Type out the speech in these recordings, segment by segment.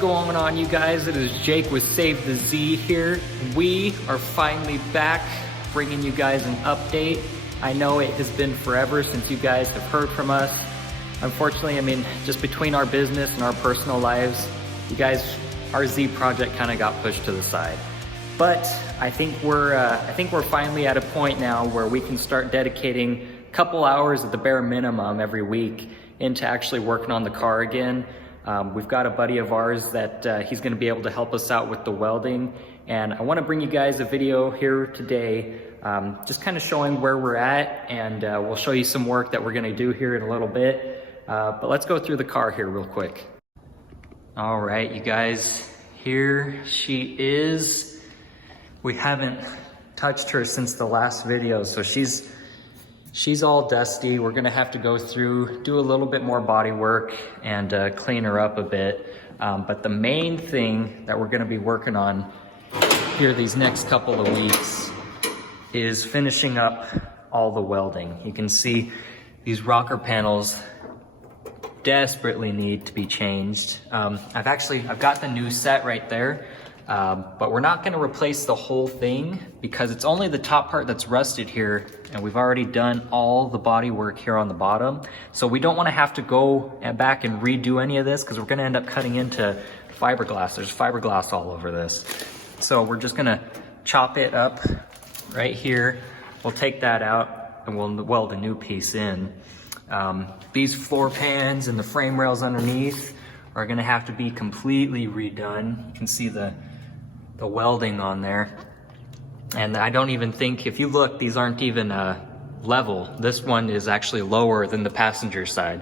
going on, you guys? It is Jake with Save the Z here. We are finally back bringing you guys an update. I know it has been forever since you guys have heard from us. Unfortunately, I mean, just between our business and our personal lives, you guys, our Z project kind of got pushed to the side. But I think we're finally at a point now where we can start dedicating a couple hours at the bare minimum every week into actually working on the car again. We've got a buddy of ours that he's going to be able to help us out with the welding, and I want to bring you guys a video here today, just kind of showing where we're at, and we'll show you some work that we're going to do here in a little bit. But let's go through the car here real quick. All right, you guys, here she is. We haven't touched her since the last video, so she's all dusty. We're gonna have to go through, do a little bit more body work and clean her up a bit. But the main thing that we're gonna be working on here these next couple of weeks is finishing up all the welding. You can see these rocker panels desperately need to be changed. I've got the new set right there. But we're not going to replace the whole thing because it's only the top part that's rusted here, and we've already done all the body work here on the bottom. So we don't want to have to go back and redo any of this because we're going to end up cutting into fiberglass. There's fiberglass all over this. So we're just going to chop it up right here. We'll take that out and we'll weld a new piece in. These floor pans and the frame rails underneath are going to have to be completely redone. You can see the welding on there, and I don't even think, if you look, these aren't even level. This one is actually lower than the passenger side.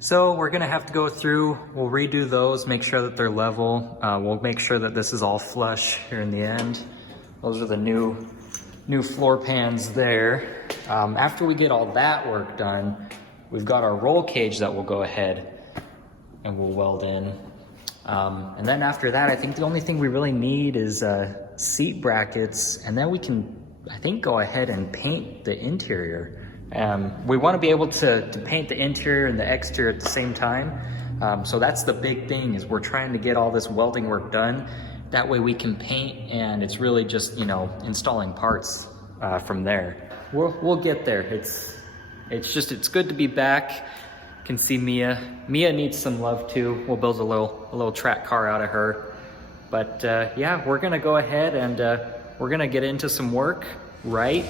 So we're gonna have to go through, we'll redo those, make sure that they're level. We'll make sure that this is all flush here in the end. Those are the new floor pans there. After we get all that work done, we've got our roll cage that we'll go ahead and we'll weld in. And then after that, I think the only thing we really need is seat brackets, and then we can, I think, go ahead and paint the interior. We want to be able to paint the interior and the exterior at the same time. So that's the big thing, is we're trying to get all this welding work done. That way we can paint, and it's really just, you know, installing parts from there. We'll get there. It's good to be back. Can see Mia needs some love too. We'll build a little track car out of her. But yeah, we're gonna go ahead and we're gonna get into some work right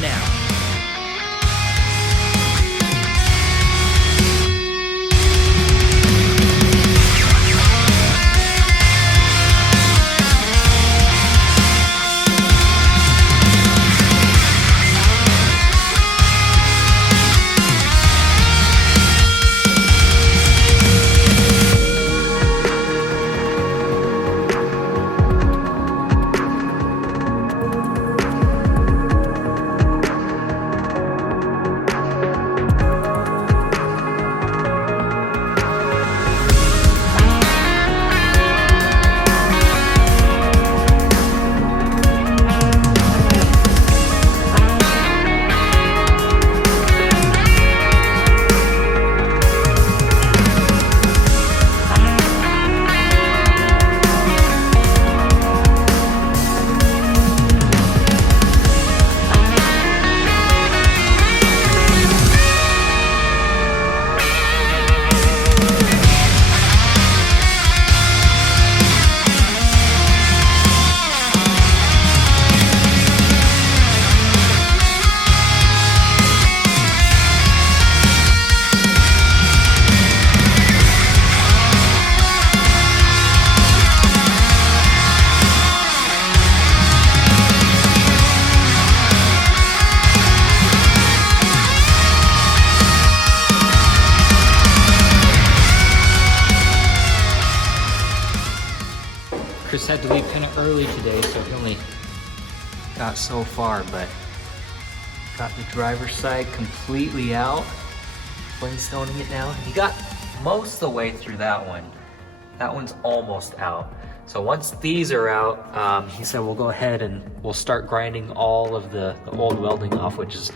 now. Chris had to leave kind of early today, so he only got so far, but got the driver's side completely out. Flintstoning it now. He got most of the way through that one. That one's almost out. So once these are out, he said we'll go ahead and we'll start grinding all of the old welding off, which is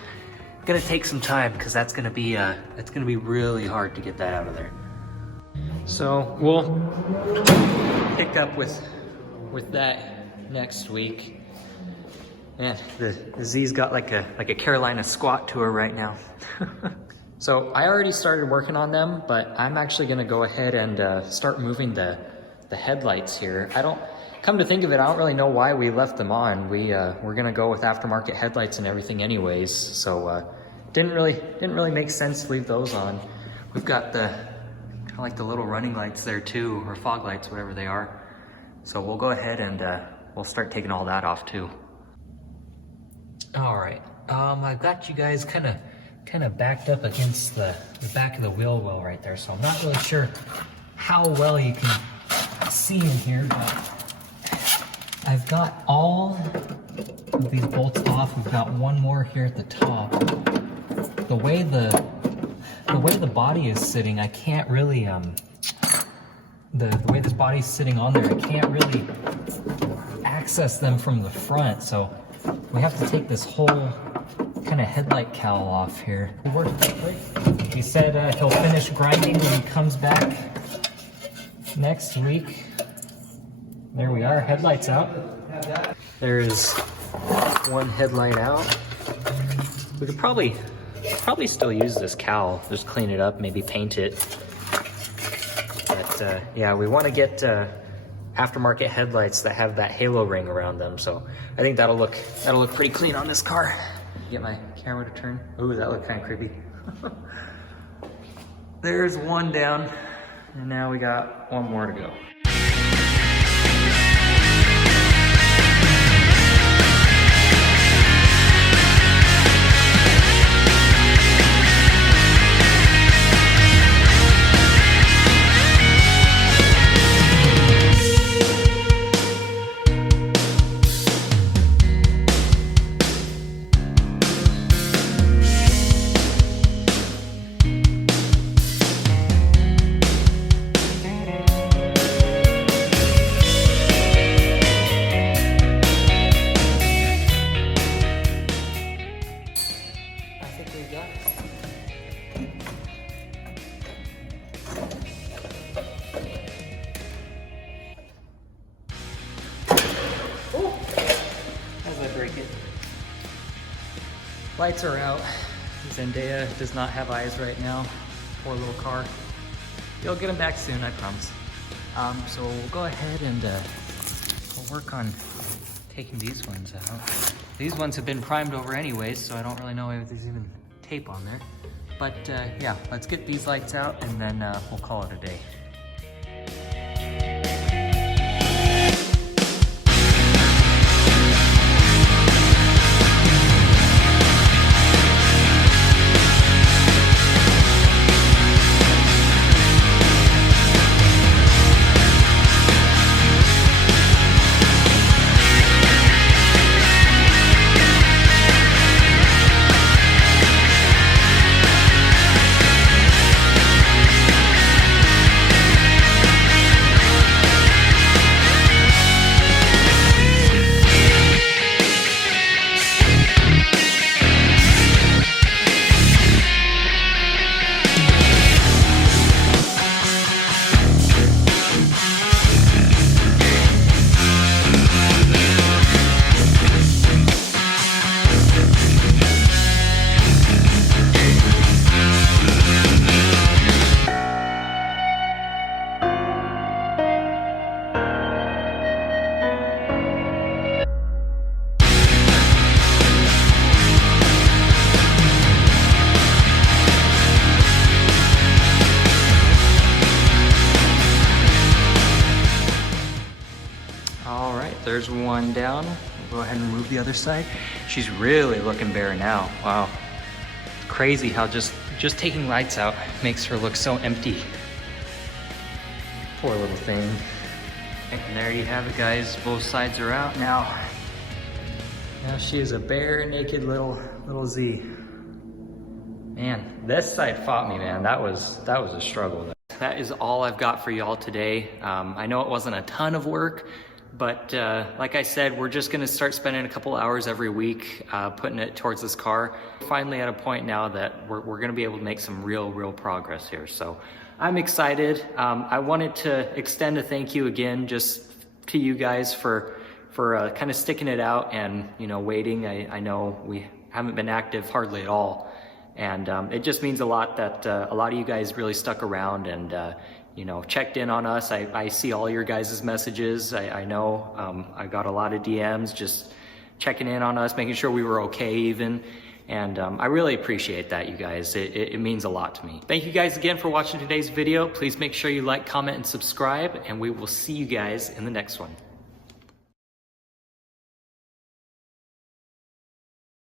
gonna take some time because that's gonna be really hard to get that out of there. So we'll pick up with that next week. Man, the Z's got like a Carolina squat to her right now. So I already started working on them, but I'm actually gonna go ahead and start moving the headlights here. Come to think of it, I don't really know why we left them on. We're gonna go with aftermarket headlights and everything anyways, so didn't really make sense to leave those on. We've got kind of like the little running lights there too, or fog lights, whatever they are. So we'll go ahead and we'll start taking all that off too. All right, I've got you guys kind of backed up against the back of the wheel well right there, so I'm not really sure how well you can see in here, but I've got all of these bolts off. We've got one more here at the top. The way the body is sitting, I can't really the way this body's sitting on there, I can't really access them from the front, so we have to take this whole kind of headlight cowl off here. He said he'll finish grinding when he comes back next week. There we are, headlights out. There's one headlight out. We could probably still use this cowl, just clean it up, maybe paint it. But yeah, we want to get aftermarket headlights that have that halo ring around them, so I think that'll look pretty clean on this car. Get my camera to turn. Ooh, that looked kind of creepy. There's one down, and now we got one more to go. Lights are out. Zendaya does not have eyes right now. Poor little car. You'll get them back soon, I promise. So we'll go ahead and we'll work on taking these ones out. These ones have been primed over anyways, so I don't really know if there's even tape on there. But yeah, let's get these lights out and then we'll call it a day. There's one down. We'll go ahead and remove the other side. She's really looking bare now. Wow. It's crazy how just taking lights out makes her look so empty. Poor little thing. And there you have it, guys. Both sides are out now. Now she is a bare naked little Z. Man, this side fought me, man. That was a struggle. That is all I've got for y'all today. I know it wasn't a ton of work, But like I said, we're just gonna start spending a couple hours every week putting it towards this car. Finally at a point now that we're gonna be able to make some real progress here. So I'm excited. I wanted to extend a thank you again just to you guys for kind of sticking it out and, you know, waiting. I know we haven't been active hardly at all. And it just means a lot that a lot of you guys really stuck around and you know, checked in on us. I see all your guys' messages. I know I got a lot of DMs just checking in on us, making sure we were okay even. And I really appreciate that, you guys. It means a lot to me. Thank you guys again for watching today's video. Please make sure you like, comment, and subscribe, and we will see you guys in the next one.